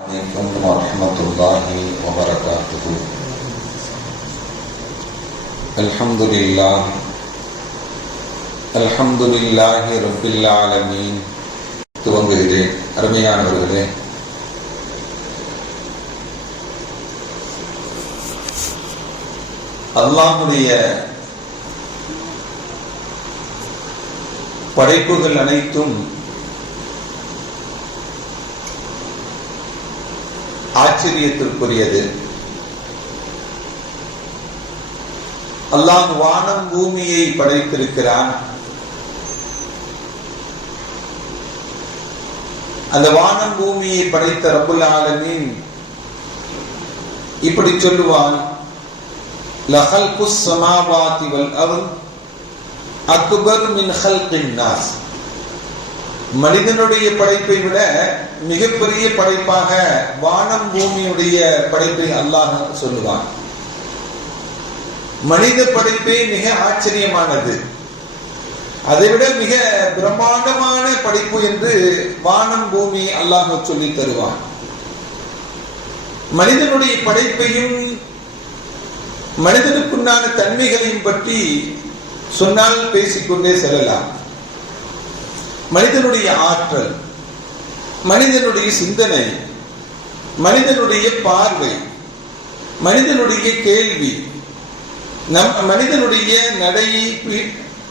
عليكم ورحمة الله وبركاته الحمد لله الحمد لله رب العالمين துவங்குகிறேன் அருமையானவர்களே அல்லாஹுடைய படைப்புகள் அனைத்தும் ஆச்சரியத்திற்குரியது. அல்லாஹ் வானம் பூமியை படைத்திருக்கிறான். அந்த வானம் பூமியை படைத்த ரபுல் ஆலமின் இப்படி சொல்லுவான் லஹல்கு சமாவாதி வல் அருள் அக்பர் மின் ஹல்கின் நாஸ். மனிதனுடைய படைப்பை விட மிகப்பெரிய படைப்பாக வானம் பூமியுடைய படைப்பை அல்லாஹ் சொல்லுவான். மனித படைப்பே மிக ஆச்சரியமானது. அதைவிட மிக பிரம்மாண்டமான படைப்பு என்று வானம் பூமி அல்லாஹ் சொல்லி தருவான். மனிதனுடைய படைப்பையும் மனிதனுக்குண்டான தன்மைகளையும் பற்றி சொன்னால் பேசிக்கொண்டே செல்லலாம். மனிதனுடைய ஆற்றல் மனிதனுடைய சிந்தனை மனிதனுடைய பார்வை மனிதனுடைய கேள்வி நம் மனிதனுடைய நடை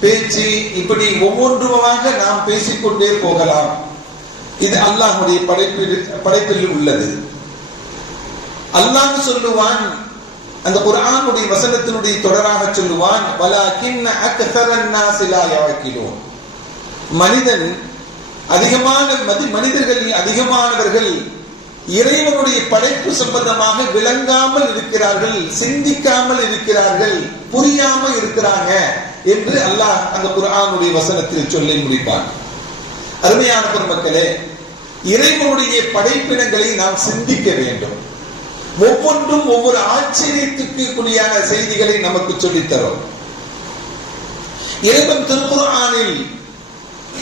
பேச்சு இப்படி ஒவ்வொன்றுமாக நாம் பேசிக்கொண்டே போகலாம். இது அல்லாஹுடைய படைப்பில் படைப்பில் உள்ளது. அல்லாஹ் சொல்லுவான் அந்த குரானுடைய வசனத்தினுடைய தொடராக சொல்லுவான் வலாக்கின் அக்தரன் நாசிலா யாக்கிலோன். மனிதன் அதிகமான மனிதர்களில் அதிகமானவர்கள் இறைவனுடைய படைப்பு சம்பந்தமாக விளங்காமல் இருக்கிறார்கள் சிந்திக்காமல் இருக்கிறார்கள் புரியாமல் இருக்கிறாங்க என்று அல்லாஹ் அந்த குரானுடைய வசனத்தில் சொல்லி முடிப்பான் அருமையான பெருமக்களே இறைவனுடைய படைப்பினங்களை நாம் சிந்திக்க வேண்டும். ஒவ்வொன்றும் ஒவ்வொரு ஆச்சரியத்துக்கு குறியான செய்திகளை நமக்கு சொல்லித்தரும். இறைவன் திருக்குறானில்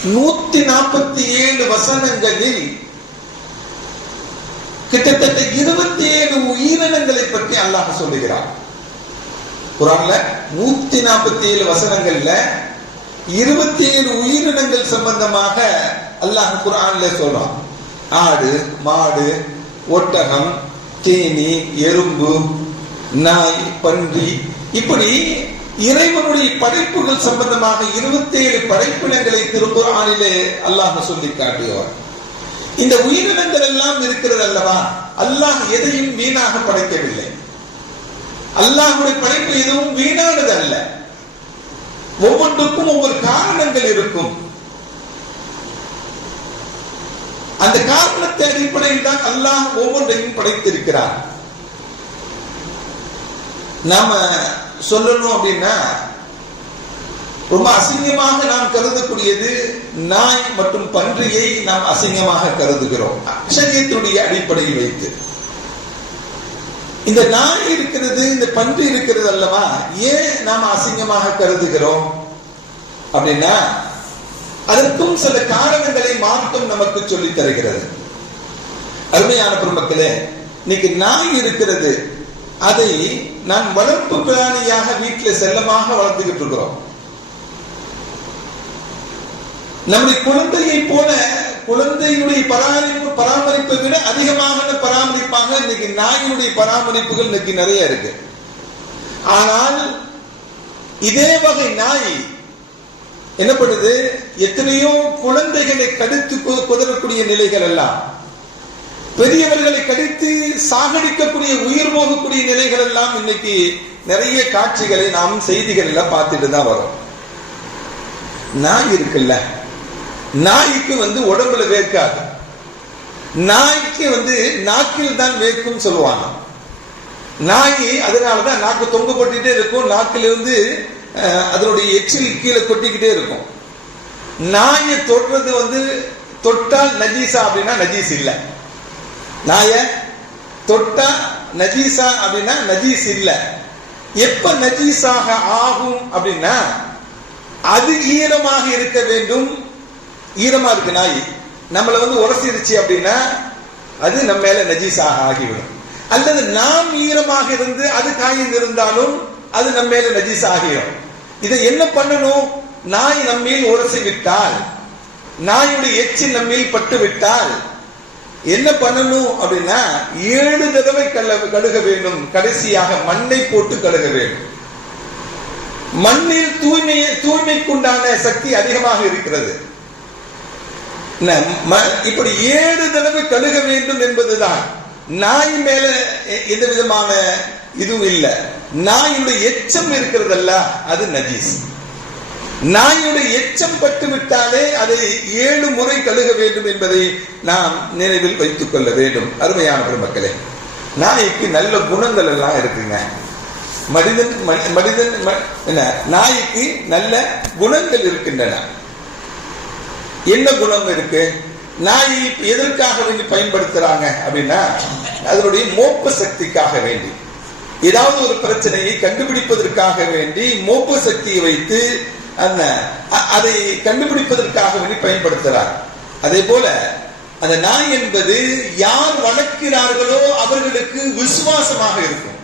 நூத்தி நாற்பத்தி ஏழு வசனங்களில் கிட்டத்தட்ட இருபத்தி ஏழு உயிரினங்களை பற்றி அல்லாஹ் சொல்லுகிறார் குரான்ல நூத்தி நாற்பத்தி ஏழு வசனங்கள்ல இருபத்தி ஏழு உயிரினங்கள் சம்பந்தமாக அல்லாஹ் குரான்ல சொல்றான். ஆடு மாடு ஒட்டகம் தேனி எறும்பு நாய் பன்றி இப்படி இறைவனுடைய படைப்புகள் சம்பந்தமாக இருபத்தி ஏழு படைப்பினங்களை திருக்குறானிலே அல்லாஹ் சொல்லி காட்டியவர். இந்த உயிரினங்கள் எல்லாம் இருக்கிறது அல்லவா? அல்லாஹ் எதையும் வீணாக படைக்கவில்லை. அல்லாஹுடைய படைப்பு எதுவும் வீணானது அல்ல. ஒவ்வொன்றுக்கும் ஒவ்வொரு காரணங்கள் இருக்கும். அந்த காரணத்தை அடிப்படையில் தான் அல்லாஹ் ஒவ்வொன்றையும் படைத்திருக்கிறார். நாம சொல்லணும் அப்படின்னா ரொம்ப அசிங்கமாக நாம் கருதக்கூடியது நாய் மற்றும் பன்றியை நாம் அசிங்கமாக கருதுகிறோம். அசங்கியத்தினுடைய அடிப்படையில் வைத்து. இந்த நாய் இருக்கிறது இந்த பன்றி இருக்கிறது அல்லவா? ஏன் நாம் அசிங்கமாக கருதுகிறோம்? அப்படின்னா அதற்கும் சில காரணங்களை மார்க்கம் நமக்கு சொல்லி தருகிறது. அருமையான பெருமக்களே இன்னைக்கு நாய் இருக்கிறது. அதை நாம் வளர்ப்பு பிராணியாக வீட்டில் செல்லமாக வளர்த்துக்கிட்டு இருக்கிறோம். நம்முடைய குழந்தையை போல குழந்தையுடைய பராமரிப்பு பராமரிப்பை விட அதிகமான பராமரிப்பாக இன்னைக்கு நாயினுடைய பராமரிப்புகள் இன்னைக்கு நிறைய இருக்கு. ஆனால் இதே வகை நாய் என்ன பண்ணுது? எத்தனையோ குழந்தைகளை கடித்து குதறக்கூடிய நிலைகள் எல்லாம் பெரியவர்களை கடித்து சாகடிக்கக்கூடிய உயிர் போகக்கூடிய நிலைகள் எல்லாம் இன்னைக்கு நிறைய காட்சிகளை நாம் செய்திகள்ல பார்த்துட்டு தான் வரோம். நாய் இருக்குல்ல நாய்க்கு வந்து உடம்புல வேர்க்காது. நாய்க்கு வந்து நாக்கில் தான் வேர்க்கும் சொல்லுவாங்க. நாய் அதனாலதான் நாக்கு தொங்க போட்டுட்டே இருக்கும். நாக்கில் வந்து அதனுடைய எச்சில் கீழே கொட்டிக்கிட்டே இருக்கும். நாயை தொடுறது வந்து தொட்டால் நஜீசா அப்படின்னா நஜீஸ் இல்லை. நாய தொட்டா நஜீசா அப்படின்னா நஜீஸ் இல்லை. எப்ப நஜீஸாக ஆகும் அப்படின்னா அது ஈரமாக இருக்க வேண்டும். ஈரமா இருக்கு நாய். நம்மளை வந்து உரசிருச்சு அப்படின்னா அது நம்ம மேல நஜீஸாக ஆகிவிடும். அல்லது நாம் ஈரமாக இருந்து அது காய்ந்து இருந்தாலும் அது நம்ம மேல நஜீஸ் ஆகிடும் இதை என்ன பண்ணணும்? நாய் நம்மில் உரசி விட்டால் நாயுடைய எச்சி நம்மில் பட்டு விட்டால் என்ன பண்ணணும் அப்படின்னா ஏழு தடவை கழுக வேண்டும். கடைசியாக மண்ணை போட்டு கழுக வேண்டும். மண்ணில் தூய்மையை தூய்மைக்குண்டான சக்தி அதிகமாக இருக்கிறது. இப்படி ஏழு தடவை கழுக வேண்டும் என்பதுதான். நாய் மேல எந்த விதமான இதுவும் இல்லை. நாயுடைய எச்சம் இருக்கிறதல்ல அது நஜீஸ். நாயுடைய எச்சம் பட்டு விட்டாலே அதை ஏழு முறை கழுக வேண்டும் என்பதை நாம் நினைவில் வைத்துக் கொள்ள வேண்டும். அருமையான பெருமக்களே நாய்க்கு நல்ல குணங்கள் எல்லாம் இருக்குங்க. மனிதன் மனிதன் ம- என்ன நாய்க்கு நல்ல குணங்கள் இருக்கின்றன. என்ன குணம் இருக்கு? நாய் எதற்காக வேண்டி பயன்படுத்துறாங்க அப்படின்னா அதனுடைய மோப்ப சக்திக்காக வேண்டி. ஏதாவது ஒரு பிரச்சனையை கண்டுபிடிப்பதற்காக வேண்டி மோப்ப சக்தியை வைத்து அதை கண்டுபிடிப்பதற்காக வேண்டி அதே போல அந்த நாய் என்பது யார் வளர்க்கிறார்களோ அவர்களுக்கு விசுவாசமாக இருக்கும்.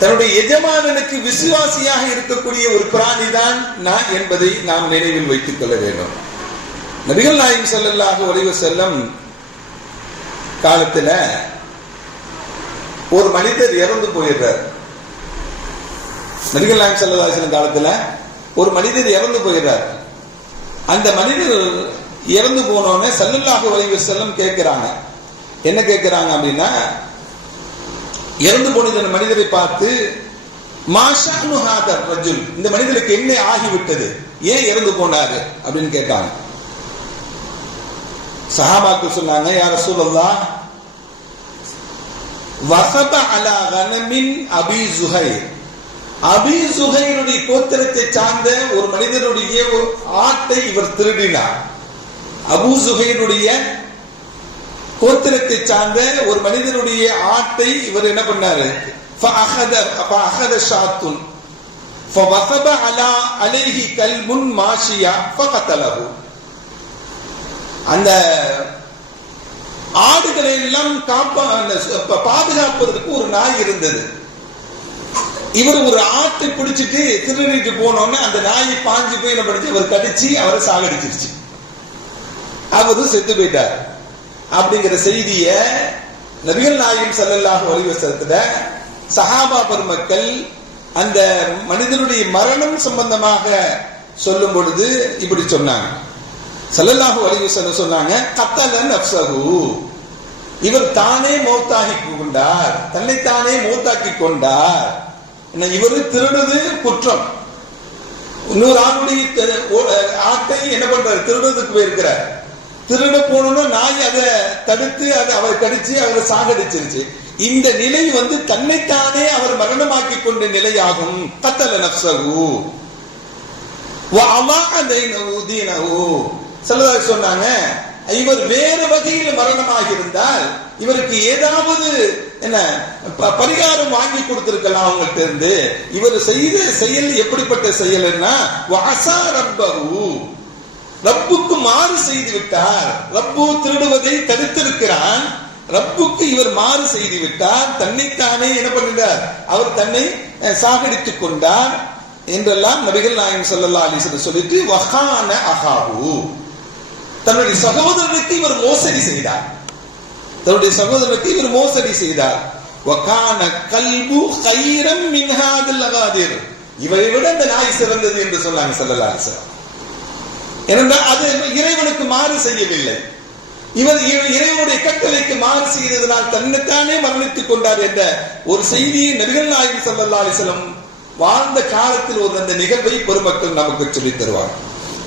தன்னுடைய எஜமானனுக்கு விசுவாசியாக இருக்கக்கூடிய ஒரு பிராணி தான் நாய் என்பதை நாம் நினைவில் வைத்துக் கொள்ள வேண்டும். நபிகள் நாயம் செல்லல்லாக ஒளிவு செல்லும் காலத்துல ஒரு மனிதர் இறந்து போயிடுறார். நபிகள் நாயம் ஸல்லல்லாஹு காலத்துல ஒரு மனிதர் இறந்து போயிடுறார். அந்த மனிதர் இறந்து போனோடனே ஸல்லல்லாஹு வலிவு செல்லம் கேட்கிறாங்க. என்ன கேட்கிறாங்க அப்படின்னா இறந்து போன இந்த மனிதரை பார்த்து மாஷானு ஹாதர் ரஜுல் இந்த மனிதனுக்கு என்ன ஆகிவிட்டது? ஏன் இறந்து போனாரு? அப்படின்னு கேட்டாங்க. சஹாபாக்கு சொன்னாங்க யார் சூழல்லா வசப அலா கனமின் அபி ஜுஹைர் அபி சுகைனுடைய கோத்திரத்தை சார்ந்த ஒரு மனிதனுடைய ஒரு ஆட்டை இவர் திருடினார். அபு சுகைனுடைய கோத்திரத்தை சார்ந்த ஒரு மனிதனுடைய ஆட்டை இவர் என்ன பண்ணாரு? அந்த ஆடுகளை எல்லாம் பாதுகாப்பதற்கு ஒரு நாய் இருந்தது. இவர் ஒரு ஆட்டை பிடிச்சிட்டு திருடிட்டு போனோன்னு அந்த நாயை பாஞ்சு போய் என்ன படிச்சு அவர் கடிச்சு அவரை சாகடிச்சிருச்சு. அவரு செத்து போயிட்டார். அப்படிங்கிற செய்திய நபிகள் நாயகம் செல்லல்லாக வலிவசத்துல சஹாபா பெருமக்கள் அந்த மனிதனுடைய மரணம் சம்பந்தமாக சொல்லும் பொழுது இப்படி சொன்னாங்க. செல்லல்லாக அலைஹி சொன்னாங்க கத்தல அப்சகு இவர் தானே மௌத்தாகி கொண்டார். தன்னைத்தானே மௌத்தாக்கி கொண்டார். இவரு திருடுது குற்றம். இன்னொரு ஆணுடைய ஆட்டை என்ன பண்றாரு? திருடுறதுக்கு போயிருக்கிறார். திருட போனோம்னா நாய் அதை தடுத்து அதை அவர் கடிச்சு அவரை சாகடிச்சிருச்சு. இந்த நிலை வந்து தன்னைத்தானே அவர் மரணமாக்கி கொண்ட நிலையாகும். கத்தல நப்சகு சொல்லதாக சொன்னாங்க இவர் வேறு வகையில் மரணமாக இருந்தால் இவருக்கு ஏதாவது என்ன? ப- பரிகாரம் வாங்கி கொடுத்திருக்கலாம் அவங்கள்ட்ட இருந்து. இவர் செய்த செயல் எப்படிப்பட்ட செயல்னா வாசா ரப்பஹு. ரப்புக்கு மாறு செய்து விட்டார். ரப்பு திருடுவதை தடுத்திருக்கிறான். ரப்புக்கு இவர் மாறு செய்து விட்டார். தன்னைத்தானே என்ன பண்ணுகிறார்? அவர் தன்னை சாகடித்துக் கொண்டார் என்றெல்லாம் நபிகள் நாயகம் சல்லா அலிசன் சொல்லிட்டு வஹான அஹாஹு. தன்னுடைய சகோதரனுக்கு இவர் மோசடி செய்தார். தன்னுடைய சகோதரனுக்கு இவர் மோசடி செய்தார். வகான கல்பு கைரம் மின்ஹாதில் அகாதிர். இவரை விட இந்த நாய் சிறந்தது என்று சொன்னாங்க ஸல்லல்லாஹு சார் ஏனென்றால் அது இறைவனுக்கு மாறு செய்யவில்லை. இவர் இறைவனுடைய கட்டளைக்கு மாறு செய்ததனால் தன்னைத்தானே மரணித்துக் கொண்டார் என்ற ஒரு செய்தியை நபிகள் நாயகம் ஸல்லல்லாஹு அலிசலம் வாழ்ந்த காலத்தில் ஒரு அந்த நிகழ்வை பெருமக்கள் நமக்கு சொல்லித் தருவார்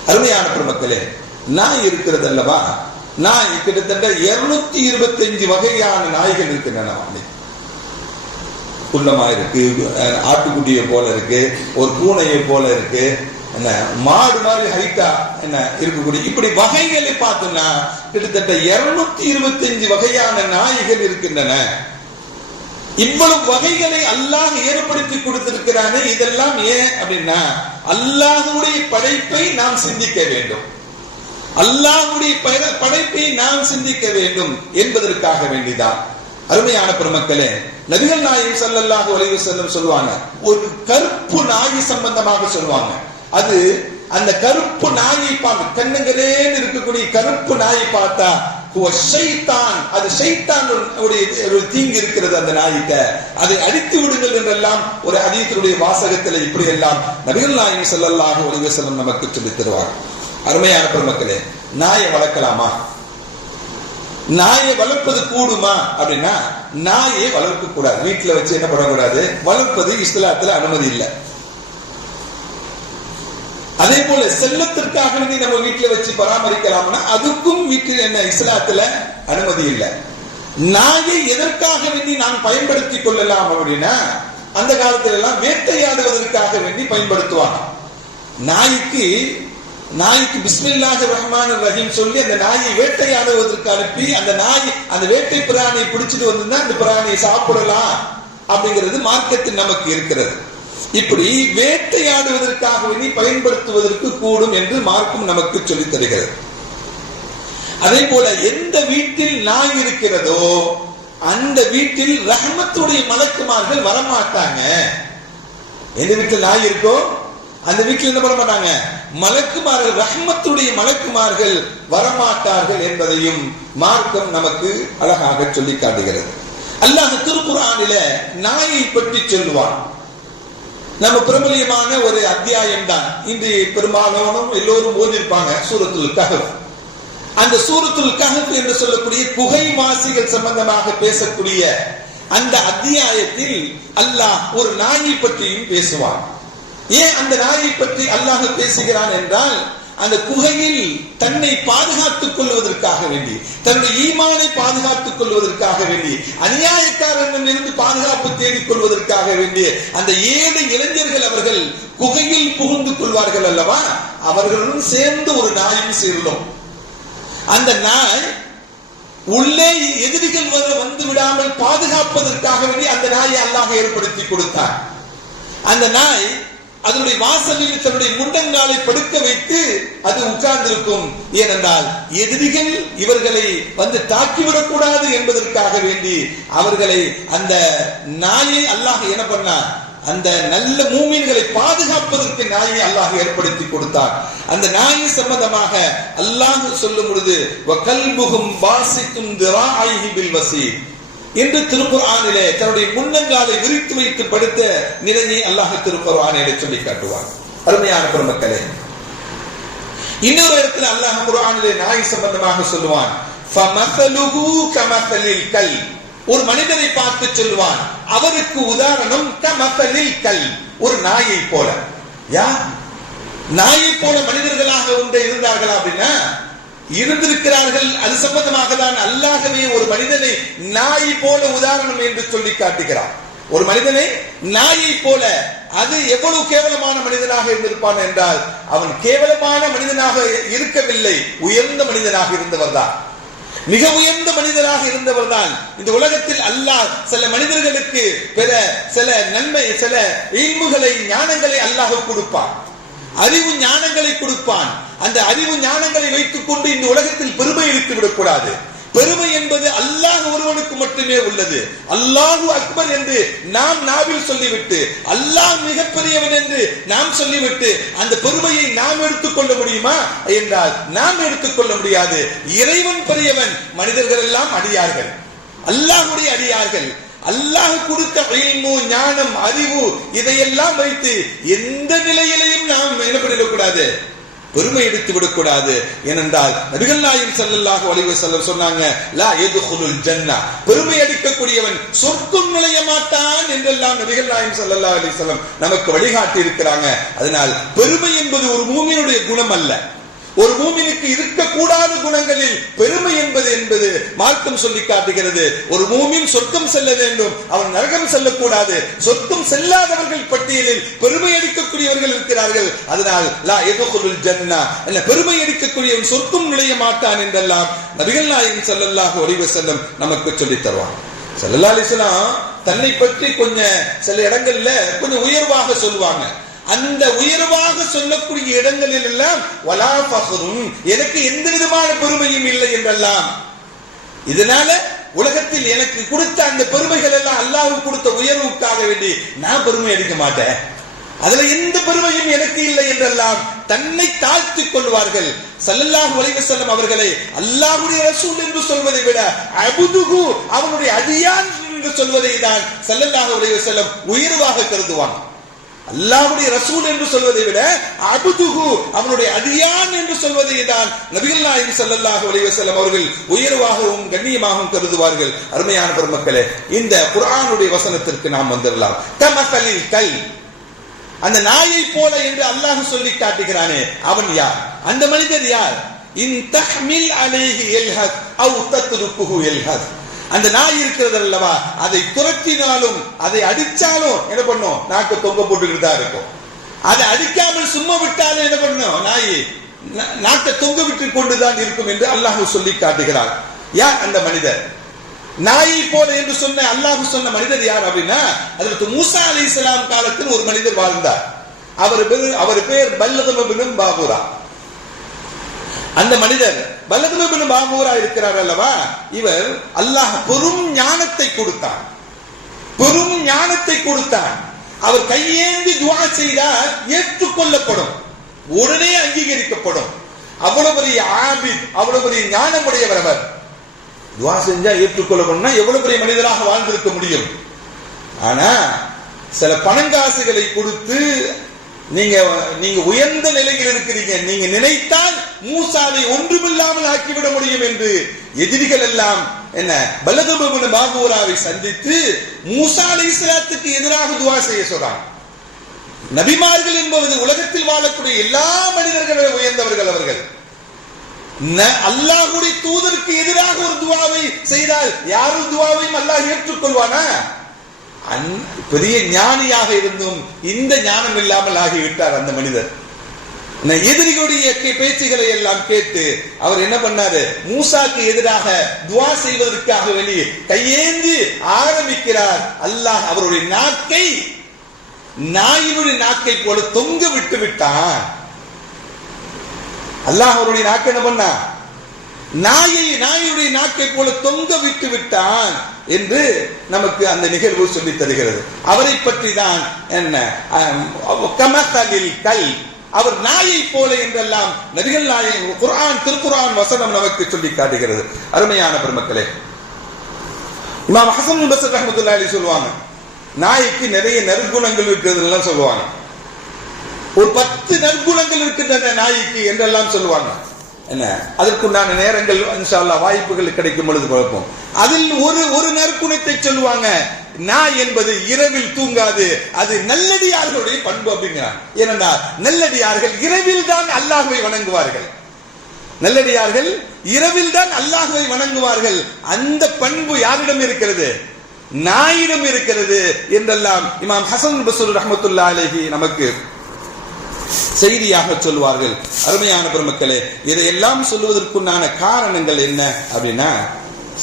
அருமையான பெருமக்களே நாய் இருக்கிறது அல்லவா? நாய் கிட்டத்தட்ட இருநூத்தி இருபத்தஞ்சு வகையான நாய்கள் இருக்கின்றன அப்படி குள்ளமா இருக்கு ஆட்டுக்குட்டியை போல இருக்கு ஒரு பூனையை போல இருக்கு. என்ன மாடு மாதிரி ஹைட்டா என்ன இருக்கக்கூடிய இப்படி வகைகளை பார்த்தோம்னா கிட்டத்தட்ட இருநூத்தி இருபத்தஞ்சு வகையான நாய்கள் இருக்கின்றன. இவ்வளவு வகைகளை அல்லாஹ் ஏற்படுத்தி கொடுத்திருக்கிறானே இதெல்லாம் ஏன் அப்படின்னா அல்லாஹுடைய படைப்பை நாம் சிந்திக்க வேண்டும். அல்லாஹுடைய படைப்பை நாம் சிந்திக்க வேண்டும் என்பதற்காக வேண்டிதான். அருமையான பெருமக்களே நபிகள் நாயகம் ஸல்லல்லாஹு அலைஹி செல்லும் சொல்லுவாங்க ஒரு கருப்பு நாய் சம்பந்தமாக சொல்லுவாங்க. அது அந்த கருப்பு நாயை பார்த்து கண்ணுங்களேன்னு இருக்கக்கூடிய கருப்பு நாயை பார்த்தா ஷைத்தான். அது ஷைத்தான் உடைய ஒரு தீங்கு இருக்கிறது அந்த நாய்க்க அதை அடித்து விடுங்கள் என்றெல்லாம் ஒரு அதிகத்தினுடைய வாசகத்தில் இப்படி எல்லாம் நபிகள் நாயகம் செல்லல்லாக அலைஹி நமக்கு சொல்லித் தருவார்கள். அருமையான பெருமக்களே நாயை வளர்க்கலாமா? நாயை வளர்ப்பது கூடுமா அப்படின்னா நாயை வளர்க்க கூடாது. வீட்டுல வச்சு என்ன பண்ணக்கூடாது? வளர்ப்பது இஸ்லாத்துல அனுமதி இல்லை. அதே போல செல்லத்திற்காக வேண்டி நம்ம வீட்டுல வச்சு பராமரிக்கலாம்னா அதுக்கும் வீட்டில் என்ன இஸ்லாத்துல அனுமதி இல்லை. நாயை எதற்காக வேண்டி நான் பயன்படுத்திக் கொள்ளலாம் அப்படின்னா அந்த காலத்துல எல்லாம் வேட்டையாடுவதற்காக வேண்டி பயன்படுத்துவாங்க. நாய்க்கு நாய்க்கு பிஸ்மில்லாஹ் ரஹ்மான் ரஹீம் சொல்லி அந்த நாயை வேட்டையாடுவதற்கு அனுப்பி அந்த நாய் அந்த வேட்டை பிராணியை பிடிச்சிட்டு வந்திருந்தா அந்த பிராணியை சாப்பிடலாம் அப்படிங்கிறது மார்க்கத்தில் நமக்கு இருக்கிறது. இப்படி வேட்டையாடுவதற்காக வேண்டி பயன்படுத்துவதற்கு கூடும் என்று மார்க்கம் நமக்கு சொல்லித் தருகிறது. அதே போல எந்த வீட்டில் நாய் இருக்கிறதோ அந்த வீட்டில் ரஹமத்துடைய மலக்குமார்கள் வரமாட்டாங்க. எந்த வீட்டில் நாய் இருக்கோ அந்த வீட்டில் என்ன பண்ண மாட்டாங்க? மலக்குமார்கள் ரஹ்மத்துடைய மலக்குமார்கள் வரமாட்டார்கள் என்பதையும் மார்க்கம் நமக்கு அழகாக சொல்லி காட்டுகிறது. அல்லாஹ் திருக்குறானில நாயை பற்றி சொல்லுவான். நம்ம பிரபலியமான ஒரு அத்தியாயம் தான். இன்று பெரும்பாலானும் எல்லோரும் ஓதிருப்பாங்க சூரத்துல் கஹப் அந்த சூரத்துல் கஹப் என்று சொல்லக்கூடிய குகை மாசிகள் சம்பந்தமாக பேசக்கூடிய அந்த அத்தியாயத்தில் அல்லாஹ் ஒரு நாயை பற்றியும் பேசுவான். ஏன் அந்த நாயை பற்றி அல்லாஹ் பேசுகிறான் என்றால் அந்த குகையில் தன்னை பாதுகாத்துக் கொள்வதற்காக வேண்டி தன்னுடைய ஈமானை பாதுகாத்துக் கொள்வதற்காக வேண்டி அநியாயக்காரனிடம் இருந்து பாதுகாப்பு தேடிக் கொள்வதற்காக வேண்டிய அந்த ஏழை இளைஞர்கள் அவர்கள் குகையில் புகுந்து கொள்வார்கள் அல்லவா? அவர்களுடன் சேர்ந்து ஒரு நாயும் சேரலும் அந்த நாய் உள்ளே எதிரிகள் வர வந்து விடாமல் பாதுகாப்பதற்காக வேண்டி அந்த நாயை அல்லாஹ் ஏற்படுத்தி கொடுத்தார் அந்த நாய் அதனுடைய வாசலில் தன்னுடைய முண்டங்காலை படுக்க வைத்து அது உட்கார்ந்திருக்கும். ஏனென்றால் எதிரிகள் இவர்களை வந்து தாக்கிவிடக் கூடாது என்பதற்காக வேண்டி அவர்களை அந்த நாயை அல்லாஹ் என்ன பண்ணார்? அந்த நல்ல மூமீன்களை பாதுகாப்பதற்கு நாயை அல்லாஹ் ஏற்படுத்தி கொடுத்தார். அந்த நாயை சம்பந்தமாக அல்லாஹ் சொல்லும் பொழுது வகல்புகும் வாசிக்கும் என்று தன்னுடைய முன்னங்காலை விரித்து வைத்து படுத்த நிலையை அல்லாஹ் திருக்குறானிலே சொல்லி காட்டுவார் அருமையான பெருமக்களே இன்னொரு இடத்துல அல்லாஹ் குரானிலே நாய் சம்பந்தமாக சொல்லுவான் கல். ஒரு மனிதனை பார்த்து சொல்லுவான் அவருக்கு உதாரணம் கமசலில் கல். ஒரு நாயை போல. யா? நாயை போல மனிதர்களாக ஒன்றை இருந்தார்களா அப்படின்னா இருந்திருக்கிறார்கள் அது சம்பந்தமாக தான் அல்லாகவே ஒரு மனிதனை நாய் போல உதாரணம் என்று சொல்லி காட்டுகிறார். ஒரு மனிதனை நாயை போல அது எவ்வளவு கேவலமான மனிதனாக இருந்திருப்பான் என்றால் அவன் கேவலமான மனிதனாக இருக்கவில்லை உயர்ந்த மனிதனாக இருந்தவர் தான். மிக உயர்ந்த மனிதராக இருந்தவர் தான். இந்த உலகத்தில் அல்லாஹ் சில மனிதர்களுக்கு பிற சில நன்மை சில இன்புகளை ஞானங்களை அல்லாஹ் கொடுப்பான். அறிவு ஞானங்களை கொடுப்பான். அந்த அறிவு ஞானங்களை வைத்துக் கொண்டு இந்த உலகத்தில் பெருமை இழுத்து விடக்கூடாது. பெருமை என்பது அல்லாஹ் ஒருவனுக்கு மட்டுமே உள்ளது. அல்லாஹு அக்பர் என்று நாம் நாவில் சொல்லிவிட்டு அல்லாஹ் மிகப்பெரியவன் என்று நாம் சொல்லிவிட்டு அந்த பெருமையை நாம் எடுத்துக்கொள்ள முடியுமா என்றால் நாம் எடுத்துக்கொள்ள முடியாது. இறைவன் பெரியவன் மனிதர்கள் எல்லாம் அடியார்கள். அல்லாஹுடைய அடியார்கள். அல்லாஹ் கொடுத்த இல்மு ஞானம் அறிவு இதையெல்லாம் வைத்து எந்த நிலையிலையும் நாம் என்ன பண்ணிடக்கூடாது பெருமை எடுத்து விடக்கூடாது. ஏனென்றால் நபிகள் நாயம் செல்லல்லாக வலிவு செல்ல சொன்னாங்க லா யதுகுலுல் ஜன்னா. பெருமை அடிக்கக்கூடியவன் சொர்க்கம் நுழைய மாட்டான் என்றெல்லாம் நபிகள் நாயம் செல்லல்லா அலைஹி செல்லம் நமக்கு வழிகாட்டி இருக்கிறாங்க அதனால் பெருமை என்பது ஒரு மூமியினுடைய குணம் அல்ல. ஒரு மூமினுக்கு இருக்கக்கூடாத குணங்களில் பெருமை என்பது என்பது மார்க்கம் சொல்லி காட்டுகிறது. ஒரு மூமின் சொர்க்கம் செல்ல வேண்டும் அவன் நரகம் செல்லக்கூடாது. சொர்க்கம் செல்லாதவர்கள் பட்டியலில் பெருமை அடிக்கக்கூடியவர்கள் இருக்கிறார்கள். அதனால் லா எதுகுலுல் ஜன்னா அல்ல பெருமை அடிக்கக்கூடியவன் சொர்க்கம் நுழைய மாட்டான் என்றெல்லாம் நபிகள் நாயகம் செல்லல்லாக ஒளிவு வஸல்லம் நமக்கு சொல்லித் தருவான் செல்லல்லா அலிஸ்லாம் தன்னை பற்றி கொஞ்சம் சில இடங்கள்ல கொஞ்சம் உயர்வாக சொல்லுவாங்க. அந்த உயர்வாக சொல்லக்கூடிய இடங்களில் எல்லாம் வலா ஃபஹ்ரும் எனக்கு எந்த விதமான பெருமையும் இல்லை என்றெல்லாம். இதனால உலகத்தில் எனக்கு கொடுத்த அந்த பெருமைகள் எல்லாம் அல்லாஹ் கொடுத்த உயர்வுக்காக வேண்டி நான் பெருமை அடிக்க மாட்டேன். அதுல எந்த பெருமையும் எனக்கு இல்லை என்றெல்லாம் தன்னை தாழ்த்திக் கொள்வார்கள். சல்லல்லாஹு அலைஹி செல்லும் அவர்களை அல்லாஹுடைய ரசூல் என்று சொல்வதை விட அபுதுகு அவனுடைய அடியான் என்று சொல்வதை தான் சல்லல்லாஹு அலைஹி செல்லும் உயர்வாக கருதுவாங்க அல்லாவுடைய ரசூல் என்று சொல்வதை விட அபுதுகு அவனுடைய அடியான் என்று சொல்வதை தான் நபிகள் நாயகம் ஸல்லல்லாஹு அலைஹி அவர்கள் உயர்வாகவும் கண்ணியமாகவும் கருதுவார்கள். அருமையான பெருமக்களே இந்த குரானுடைய வசனத்திற்கு நாம் வந்துடலாம். தமசலில் கல் அந்த நாயை போல என்று அல்லாஹ் சொல்லி காட்டுகிறானே அவன் யார்? அந்த மனிதர் யார்? இன் தஹ்மில் அலேஹி எல்ஹத் அவ் தத்ருக்குஹு எல்ஹத். அந்த நாய் இருக்கிறது அல்லவா? அதை துரத்தினாலும் அதை அடிச்சாலும் என்ன பண்ணும்? நாக்கு தொங்க போட்டுக்கிட்டு தான் இருக்கும். அதை அடிக்காமல் சும்மா விட்டாலும் என்ன பண்ணும்? நாய் நாட்டை நாக்கை தொங்க விட்டு கொண்டுதான் இருக்கும் என்று அல்லாஹ் சொல்லி காட்டுகிறார். யார் அந்த மனிதர்? நாயை போல என்று சொன்ன அல்லாஹ் சொன்ன மனிதர் யார் அப்படின்னா அதற்கு மூசா அலி இஸ்லாம் காலத்தில் ஒரு மனிதர் வாழ்ந்தார். அவர் அவர் பேர் பல்லதம் பாபுரா. அந்த மனிதர் பல்லதமின் மாமூரா இருக்கிறார் அல்லவா? இவர் அல்லாஹ் பெரும் ஞானத்தை கொடுத்தான். பெரும் ஞானத்தை கொடுத்தான். அவர் கையேந்தி துவா செய்தால் ஏற்றுக்கொள்ளப்படும். உடனே அங்கீகரிக்கப்படும். அவ்வளவு பெரிய ஆபி அவ்வளவு பெரிய ஞானமுடையவர் அவர். துவா செஞ்சா ஏற்றுக்கொள்ளப்படும்னா எவ்வளவு பெரிய மனிதராக வாழ்ந்திருக்க முடியும்? ஆனா சில பணங்காசுகளை கொடுத்து நீங்க நீங்க உயர்ந்த நிலையில் இருக்கிறீங்க. நீங்க நினைத்தால் மூசாவை ஒன்றுமில்லாமல் ஆக்கிவிட முடியும் என்று எதிரிகள் எல்லாம் என்ன பலதபுன பாபுராவை சந்தித்து மூசா அலை இஸ்லாத்துக்கு எதிராக துவா செய்ய சொல்றாங்க நபிமார்கள் என்பது உலகத்தில் வாழக்கூடிய எல்லா மனிதர்களும் உயர்ந்தவர்கள் அவர்கள். அல்லாஹுடைய தூதருக்கு எதிராக ஒரு துவாவை செய்தால் யாரும் துவாவையும் அல்லாஹ் ஏற்றுக்கொள்வானா? பெரிய ஞானியாக இருந்தும் இந்த ஞானம் இல்லாமல் ஆகிவிட்டார் அந்த மனிதர். எதிரிகளுடைய பேச்சுகளை எல்லாம் கேட்டு அவர் என்ன பண்ணாரு? மூசாக்கு எதிராக துவா செய்வதற்காக வேண்டி கையேந்தி ஆரம்பிக்கிறார். அல்லாஹ் அவருடைய நாக்கை நாயினுடைய நாக்கை போல தொங்க விட்டு விட்டான். அல்லாஹ் அவருடைய நாக்கை என்ன பண்ணா? நாயை நாயுடைய நாக்கை போல தொங்க விட்டு விட்டான். என்று நமக்கு அந்த நிகழ்வு சொல்லி தருகிறது. அவரை பற்றி தான் என்ன கல். அவர் நாயை போல என்றெல்லாம் நபிகள் நாயகம் குரான் திருக்குரான் வசனம் நமக்கு சொல்லி காட்டுகிறது. அருமையான பெருமக்களே இமாம் ஹசன் பசர் ரஹமத்துல்லாஹி அலைஹி சொல்லுவாங்க நாய்க்கு நிறைய நற்குணங்கள் இருக்கிறதுலாம் சொல்லுவாங்க. ஒரு பத்து நற்குணங்கள் இருக்கின்றன நாய்க்கு என்றெல்லாம் சொல்லுவாங்க. என்ன அதற்குண்டான நேரங்கள் இன்ஷால்லா வாய்ப்புகள் கிடைக்கும் பொழுது குழப்பம். அதில் ஒரு ஒரு நற்குணத்தை சொல்லுவாங்க. நாய் என்பது இரவில் தூங்காது. அது நல்லடியார்களுடைய பண்பு அப்படிங்கிறான். ஏனென்றா நல்லடியார்கள் இரவில் தான் அல்லாஹுவை வணங்குவார்கள். நல்லடியார்கள் இரவில் தான் அல்லாஹுவை வணங்குவார்கள். அந்த பண்பு யாரிடம் இருக்கிறது? நாயிடம் இருக்கிறது என்றெல்லாம் இமாம் ஹசன் பசூர் ரஹமத்துல்லா அலைஹி நமக்கு செய்தியாக சொல்வார்கள் அருமையான பெருமக்களே இதையெல்லாம் சொல்வதற்குண்டான காரணங்கள் என்ன அப்படின்னா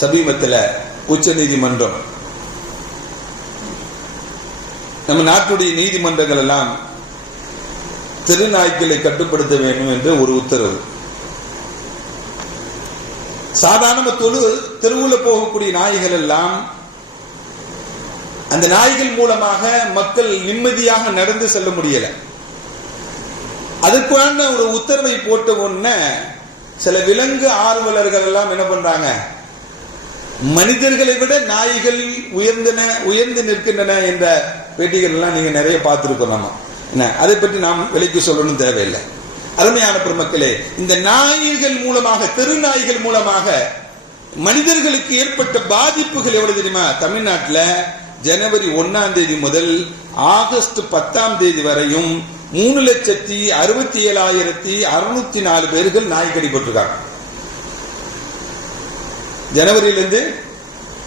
சமீபத்துல உச்ச நீதிமன்றம் நம்ம நாட்டுடைய நீதிமன்றங்கள் எல்லாம் திருநாய்க்களை கட்டுப்படுத்த வேண்டும் என்று ஒரு உத்தரவு. சாதாரண தொழு தெருவுல போகக்கூடிய நாய்கள் எல்லாம் அந்த நாய்கள் மூலமாக மக்கள் நிம்மதியாக நடந்து செல்ல முடியல. அதுக்கான ஒரு உத்தரவை போட்ட உடனே சில விலங்கு ஆர்வலர்கள் எல்லாம் என்ன பண்றாங்க? மனிதர்களை விட நாய்கள் உயர்ந்தன உயர்ந்து நிற்கின்றன என்ற பேட்டிகள் எல்லாம் நீங்க நிறைய பார்த்துருக்கோம் நம்ம. என்ன? அதை பற்றி நாம் விலைக்கு சொல்லணும் தேவையில்லை. அருமையான பெருமக்களே இந்த நாய்கள் மூலமாக தெரு நாய்கள் மூலமாக மனிதர்களுக்கு ஏற்பட்ட பாதிப்புகள் எவ்வளவு தெரியுமா? தமிழ்நாட்டில் ஜனவரி ஒன்னாம் தேதி முதல் ஆகஸ்ட் பத்தாம் தேதி வரையும் மூணு லட்சத்தி அறுபத்தி ஏழாயிரத்தி அறுநூத்தி நாலு பேர்கள் நாய் கடிபட்டிருக்காங்க ஜனவரியிலிருந்து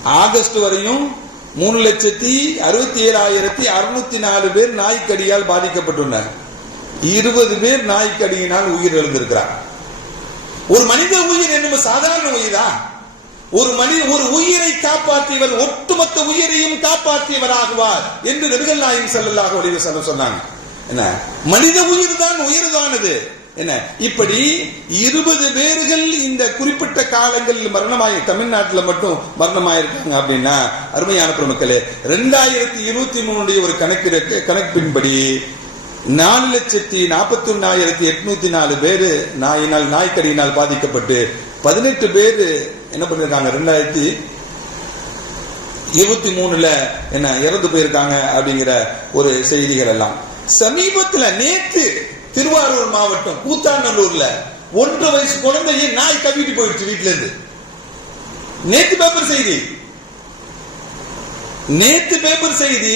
ஆகஸ்ட் வரையும் மூணு லட்சத்தி அறுபத்தி ஏழாயிரத்தி அறுநூத்தி நாலு பேர் நாய்க்கடியால் பாதிக்கப்பட்டுள்ளனர். இருபது பேர் நாய்க்கடியினால் உயிர் எழுந்திருக்கிறார் ஒரு மனித உயிர் என்னும் சாதாரண உயிரா? ஒரு மனித ஒரு உயிரை காப்பாற்றியவர் ஒட்டுமொத்த உயிரையும் காப்பாற்றியவர் ஆகுவார் என்று நபிகள் நாயகம் ஸல்லல்லாஹு வடிவ சொன்னாங்க. என்ன? மனித உயிர் தான் உயர்வானது என்ன? இப்படி இருபது பேர்கள் இந்த குறிப்பிட்ட காலங்களில் மரணமாய் தமிழ்நாட்டில் மட்டும் மரணமாயிருக்காங்க அப்படின்னா அருமையான பெருமக்களே ரெண்டாயிரத்தி இருபத்தி மூணுடைய ஒரு கணக்கு கணக்கின்படி நாலு லட்சத்தி நாற்பத்தி ஒன்னாயிரத்தி எட்நூத்தி நாலு பேரு நாயினால் நாய்க்கடியினால் பாதிக்கப்பட்டு பதினெட்டு பேரு என்ன பண்ணிருக்காங்க? ரெண்டாயிரத்தி இருபத்தி மூணுல என்ன இறந்து போயிருக்காங்க அப்படிங்கிற ஒரு செய்திகள் எல்லாம். சமீபத்துல நேத்து திருவாரூர் மாவட்டம் கூத்தாநல்லூர்ல. ஒன்றரை வயசு குழந்தையை நாய் கவிட்டு போயிடுச்சு வீட்டுல இருந்து நேத்து பேப்பர் செய்தி. நேத்து பேப்பர் செய்தி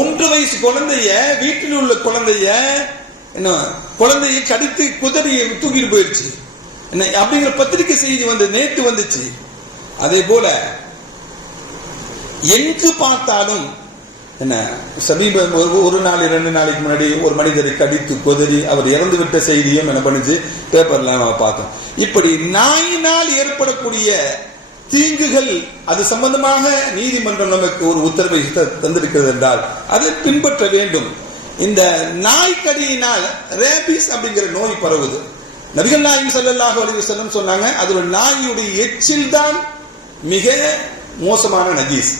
ஒன்று வயசு குழந்தைய வீட்டில் உள்ள குழந்தைய என்ன குழந்தையை கடித்து குதிரையை தூக்கிட்டு போயிடுச்சு. என்ன அப்படிங்கிற பத்திரிகை செய்தி வந்து நேத்து வந்துச்சு. அதே போல எங்கு பார்த்தாலும் என்ன? சமீப ஒரு ஒரு நாள் இரண்டு நாளைக்கு முன்னாடி ஒரு மனிதரை கடித்து கொதறி அவர் இறந்து விட்ட செய்தியும் என்ன பண்ணுச்சு? பேப்பர்ல நம்ம பார்த்தோம். இப்படி நாயினால் ஏற்படக்கூடிய தீங்குகள் அது சம்பந்தமாக நீதிமன்றம் நமக்கு ஒரு உத்தரவை த- தந்திருக்கிறது என்றால் அதை பின்பற்ற வேண்டும். இந்த நாய்க்கடியினால் ரேபிஸ் அப்படிங்கிற நோய் பரவுது. நபிகள் நாயும் ஸல்லல்லாஹு அலைஹி வஸல்லம் சொன்னாங்க அது ஒரு நாயுடைய எச்சில் தான் மிக மோசமான நஜீஸ்.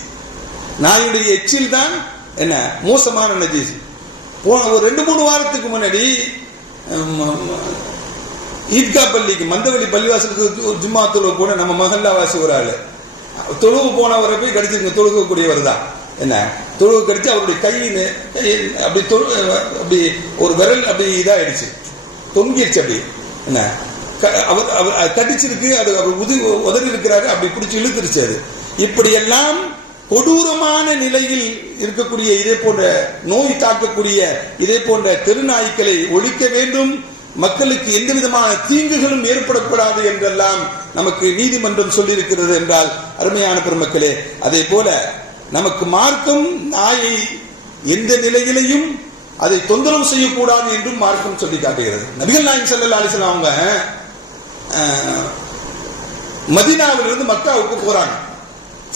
நாயுடைய எச்சில் தான் என்ன? மோசமான நஜீஸ். போன ஒரு ரெண்டு மூணு வாரத்துக்கு முன்னாடி ஈத்கா பள்ளிக்கு மந்தவெளி பள்ளிவாசலுக்கு ஜும்மா தொழுவு போன நம்ம மகல்லாவாசி ஒரு ஆளு. தொழுவு போனவரை போய் கடிச்சிருங்க தொழுகக்கூடியவர் தான். என்ன? தொழுவு கடிச்சு அவருடைய கையின் அப்படி தொழு அப்படி ஒரு விரல் அப்படி இதாயிடுச்சு. தொங்கிடுச்சு அப்படி. என்ன? க- அவர் அவர் அது கடிச்சிருக்கு அது அவர் உது உதறி இருக்கிறாரு அப்படி பிடிச்சி இழுத்துருச்சு அது. இப்படியெல்லாம் கொடூரமான நிலையில் இருக்கக்கூடிய இதே போன்ற நோய் தாக்கக்கூடிய இதே போன்ற தெருநாய்க்களை ஒழிக்க வேண்டும். மக்களுக்கு எந்த விதமான தீங்குகளும் ஏற்படக்கூடாது என்றெல்லாம் நமக்கு நீதிமன்றம் சொல்லியிருக்கிறது என்றால் அருமையான பெருமக்களே அதே போல நமக்கு மார்க்கம் நாயை எந்த நிலையிலையும் அதை தொந்தரவு செய்யக்கூடாது என்றும் மார்க்கம் சொல்லி காட்டுகிறது. நபிகள் நாயகம் ஸல்லல்லாஹு அலிசன் அவங்க மதினாவிலிருந்து மதீனாவிலிருந்து மக்காவுக்கு போறாங்க.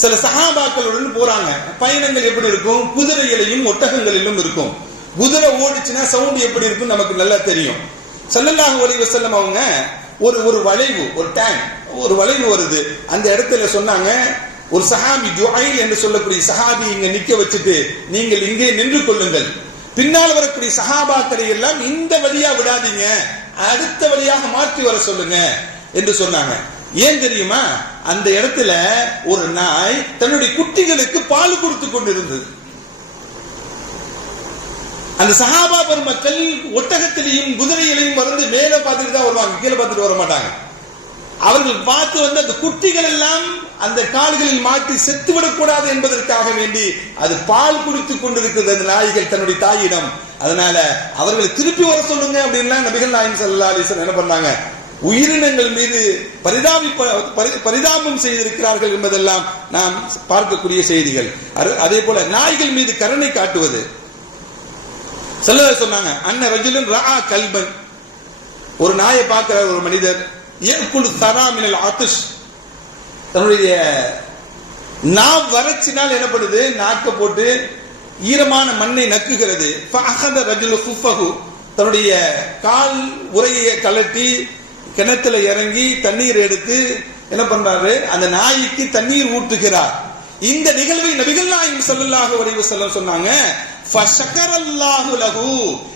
சில சகாபாக்களுடன் போறாங்க. பயணங்கள் எப்படி இருக்கும்? குதிரைகளிலும் ஒட்டகங்களிலும் இருக்கும். குதிரை ஓடிச்சுன்னா சவுண்ட் எப்படி இருக்கும் நமக்கு நல்லா தெரியும். ஸல்லல்லாஹு அலைஹி வஸல்லம் அவங்க ஒரு ஒரு வளைவு ஒரு டேங்க் ஒரு வளைவு வருது. அந்த இடத்துல சொன்னாங்க ஒரு சஹாபி ஜுஹைல் என்று சொல்லக்கூடிய சஹாபி இங்க நிக்க வச்சுட்டு நீங்கள் இங்கே நின்று கொள்ளுங்கள். பின்னால் வரக்கூடிய சஹாபாக்களை எல்லாம் இந்த வழியா விடாதீங்க. அடுத்த வழியாக மாற்றி வர சொல்லுங்க. என்று சொன்னாங்க. ஏன் தெரியுமா? அந்த இடத்துல ஒரு நாய் தன்னுடைய குட்டிகளுக்கு பால் கொடுத்து கொண்டிருந்தது. அந்த சஹாபா பெருமக்கள் ஒட்டகத்திலையும் குதிரையிலையும் வந்து மேலே பார்த்துட்டு தான் வருவாங்க. கீழே பார்த்துட்டு வர மாட்டாங்க. அவர்கள் பார்த்து வந்து அந்த குட்டிகள் எல்லாம் அந்த கால்களில் மாட்டி செத்து விடக்கூடாது என்பதற்காக வேண்டி அது பால் குடித்து கொண்டிருக்கிறது அந்த நாய்கள் தன்னுடைய தாயிடம். அதனால அவர்களை திருப்பி வர சொல்லுங்க அப்படின்லாம் நபிகள் நாயகம் சல்லா அலிசன் என்ன பண்ணாங்க? உயிரினங்கள் மீது பரிதாபி பரிதாபம் செய்திருக்கிறார்கள் என்பதெல்லாம் நாம் பார்க்கக்கூடிய செய்திகள். அதே போல நாய்கள் மீது கருணை காட்டுவது. செல்ல சொன்னாங்க அண்ணன் ரஜுலன் ரா கல்பன். ஒரு நாயை பார்க்கிற ஒரு மனிதர் ஏற்குழு தராமினல் ஆத்துஷ் தன்னுடைய நாம் வறட்சினால் என்னப்படுது நாக்க போட்டு ஈரமான மண்ணை நக்குகிறது. ஃபஅஹத ரஜுலு தன்னுடைய கால் உரையை கலட்டி கிணத்துல இறங்கி தண்ணீர் எடுத்து என்ன பண்றாரு? அந்த நாய்க்கு தண்ணீர் ஊற்றுகிறார். இந்த நிகழ்வை நபிகள் நாயகம் ஸல்லல்லாஹு அலைஹி வஸல்லம் சொன்னாங்க லஹு.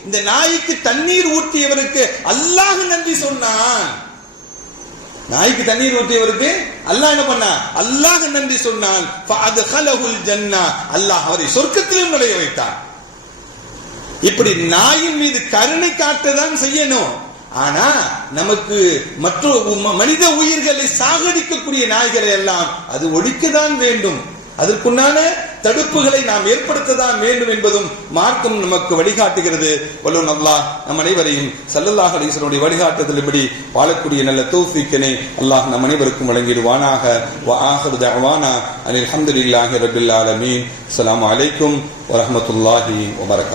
இந்த நாய்க்கு தண்ணீர் ஊற்றியவருக்கு அல்லாஹ் நன்றி சொன்னான் நாய்க்கு தண்ணீர் ஊற்றியவருக்கு அல்லாஹ் என்ன பண்ணா? அல்லாஹ் நன்றி சொன்னான். ஜன்னா. அல்லாஹ் அவரை சொர்க்கத்திலும் நுழைய வைத்தான். இப்படி நாயின் மீது கருணை காட்டதான் செய்யணும். ஆனா நமக்கு மற்ற மனித உயிர்களை சாகடிக்கக்கூடிய நாய்களை எல்லாம் அது ஒழிக்கதான் வேண்டும். அதற்குண்டான தடுப்புகளை நாம் ஏற்படுத்ததான் வேண்டும் என்பதும் மார்க்கம் நமக்கு வழிகாட்டுகிறது. வல்லோ அல்லாஹ் நம் அனைவரையும் சல்லல்லாஹ் அலிஸ்வனுடைய வழிகாட்டுதலின்படி வாழக்கூடிய நல்ல தௌஃபீக்கினை அல்லாஹ் நம் அனைவருக்கும் வழங்கிடுவானாக. வ ஆஹிரு தஅவானா அனில் ஹம்துலில்லாஹி ரப்பில் ஆலமீன். அலாம் அலைக்கும் வரமத்துல்லாஹி வபரகாத்துஹு